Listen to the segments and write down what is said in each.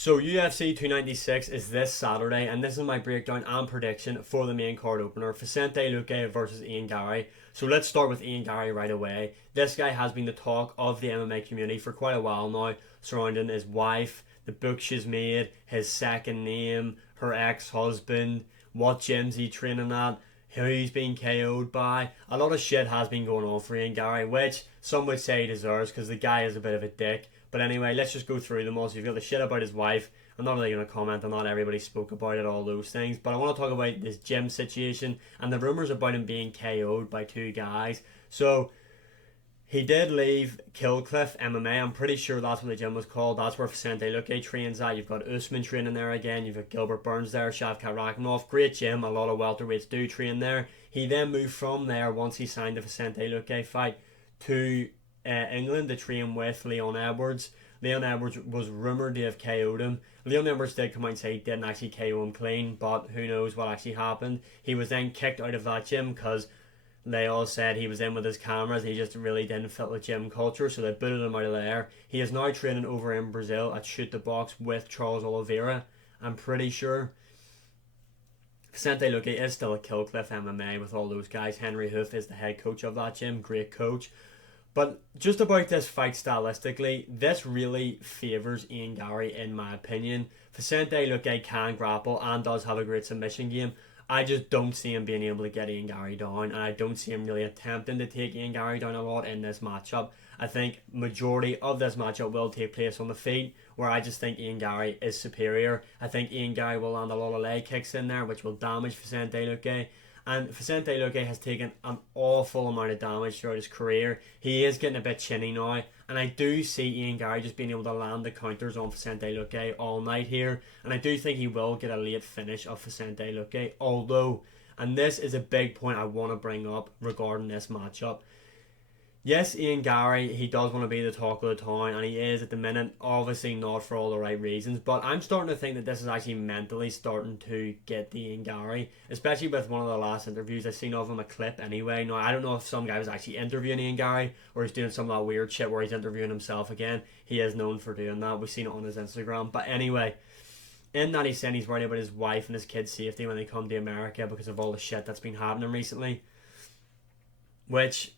So UFC 296 is this Saturday, and this is my breakdown and prediction for the main card opener: Vicente Luque versus Ian Garry. So let's start with Ian Garry right away. This guy has been the talk of the MMA community for quite a while now, surrounding his wife, the book she's made, his second name, her ex-husband, what gyms he training at, who he's been KO'd by. A lot of shit has been going on for Ian Garry, which some would say he deserves because the guy is a bit of a dick. But anyway, let's just go through them all. So you've got the shit about his wife. I'm not really going to comment on that. Everybody spoke about it, all those things. But I want to talk about this gym situation and the rumours about him being KO'd by two guys. So he did leave Killcliff MMA. I'm pretty sure that's what the gym was called. That's where Vicente Luque trains at. You've got Usman training there again. You've got Gilbert Burns there, Shavkat Rakhmonov. Great gym. A lot of welterweights do train there. He then moved from there once he signed the Vicente Luque fight to England to train with Leon Edwards. Leon Edwards was rumoured to have KO'd him. Leon Edwards did come out and say he didn't actually KO him clean, but who knows what actually happened. He was then kicked out of that gym because they all said he was in with his cameras. He just really didn't fit with gym culture, so they booted him out of there. He is now training over in Brazil at Shoot the Box with Charles Oliveira, I'm pretty sure. Vicente Luque is still at Killcliff MMA with all those guys. Henry Hoof is the head coach of that gym. Great coach. But just about this fight stylistically, this really favours Ian Garry in my opinion. Vicente Luque can grapple and does have a great submission game. I just don't see him being able to get Ian Garry down, and I don't see him really attempting to take Ian Garry down a lot in this matchup. I think majority of this matchup will take place on the feet, where I just think Ian Garry is superior. I think Ian Garry will land a lot of leg kicks in there, which will damage Vicente Luque. And Vicente Luque has taken an awful amount of damage throughout his career. He is getting a bit chinny now. And I do see Ian Garry just being able to land the counters on Vicente Luque all night here. And I do think he will get a late finish of Vicente Luque. Although, and this is a big point I want to bring up regarding this matchup. Yes, Ian Garry, he does want to be the talk of the town, and he is at the minute, obviously not for all the right reasons, but I'm starting to think that this is actually mentally starting to get the Ian Garry, especially with one of the last interviews I've seen of him, a clip anyway. Now, I don't know if some guy was actually interviewing Ian Garry, or he's doing some of that weird shit where he's interviewing himself again. He is known for doing that. We've seen it on his Instagram. But anyway, in that he's saying he's worried about his wife and his kids' safety when they come to America because of all the shit that's been happening recently, which...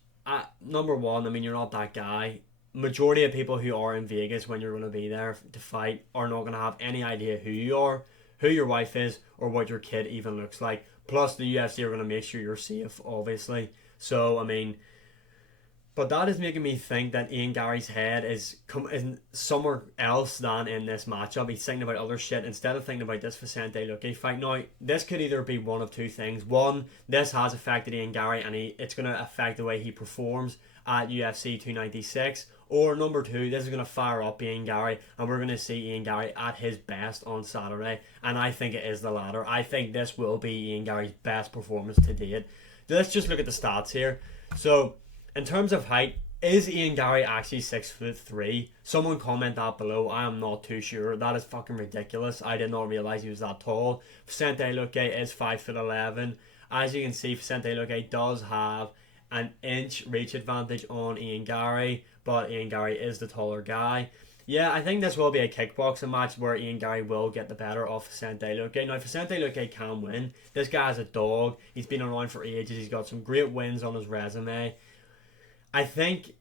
number one, I mean, you're not that guy. Majority of people who are in Vegas when you're going to be there to fight are not going to have any idea who you are, who your wife is, or what your kid even looks like. Plus, the UFC are going to make sure you're safe, obviously. So, I mean, but that is making me think that Ian Garry's head is somewhere else than in this matchup. He's thinking about other shit instead of thinking about this Vicente Luque fight. Now, this could either be one of two things. One, this has affected Ian Garry and it's going to affect the way he performs at UFC 296. Or number two, this is going to fire up Ian Garry and we're going to see Ian Garry at his best on Saturday. And I think it is the latter. I think this will be Ian Garry's best performance to date. Let's just look at the stats here. So, in terms of height, is Ian Garry actually 6'3"? Someone comment that below. I am not too sure. That is fucking ridiculous. I did not realise he was that tall. Vicente Luque is 5'11". As you can see, Vicente Luque does have an inch reach advantage on Ian Garry, but Ian Garry is the taller guy. Yeah, I think this will be a kickboxing match where Ian Garry will get the better of Vicente Luque. Now, Vicente Luque can win. This guy's a dog. He's been around for ages. He's got some great wins on his resume. I think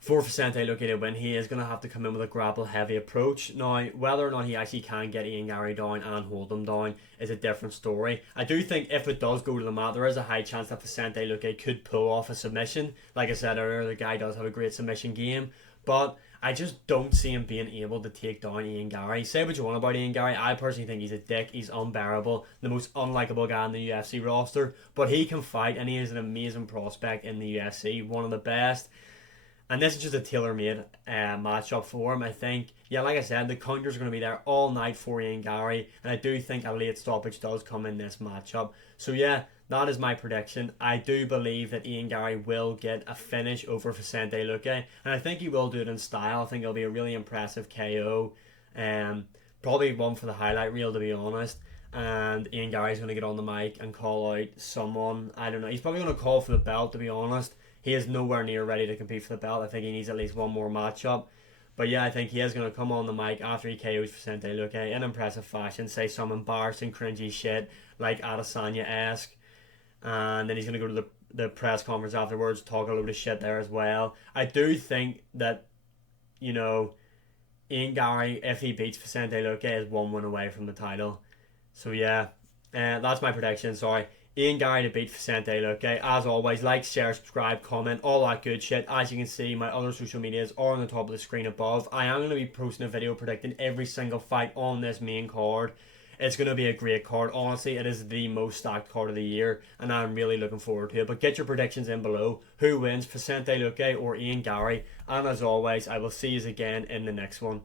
for Vicente Luque to win, he is going to have to come in with a grapple-heavy approach. Now, whether or not he actually can get Ian Garry down and hold him down is a different story. I do think if it does go to the mat, there is a high chance that Vicente Luque could pull off a submission. Like I said earlier, the guy does have a great submission game, but I just don't see him being able to take down Ian Garry. Say what you want about Ian Garry, I personally think he's a dick, he's unbearable, the most unlikable guy in the UFC roster, but he can fight and he is an amazing prospect in the UFC, one of the best. And this is just a tailor-made matchup for him, I think. Yeah, like I said, the counters are going to be there all night for Ian Garry, and I do think a late stoppage does come in this matchup. So yeah, that is my prediction. I do believe that Ian Garry will get a finish over Vicente Luque, and I think he will do it in style. I think it'll be a really impressive KO. Probably one for the highlight reel, to be honest. And Ian Garry's going to get on the mic and call out someone. I don't know. He's probably going to call for the belt, to be honest. He is nowhere near ready to compete for the belt. I think he needs at least one more matchup. But yeah, I think he is going to come on the mic after he KOs Vicente Luque in impressive fashion, say some embarrassing, cringy shit like Adesanya-esque, and then he's going to go to the press conference afterwards, talk a load of shit there as well. I do think that, you know, Ian Garry, if he beats Vicente Luque, is one win away from the title. So yeah, that's my prediction. Sorry. Ian Garry to beat Vicente Luque. As always, like, share, subscribe, comment, all that good shit. As you can see, my other social medias are on the top of the screen above. I am going to be posting a video predicting every single fight on this main card. It's going to be a great card. Honestly, it is the most stacked card of the year, and I'm really looking forward to it. But get your predictions in below. Who wins, Vicente Luque or Ian Garry? And as always, I will see you again in the next one.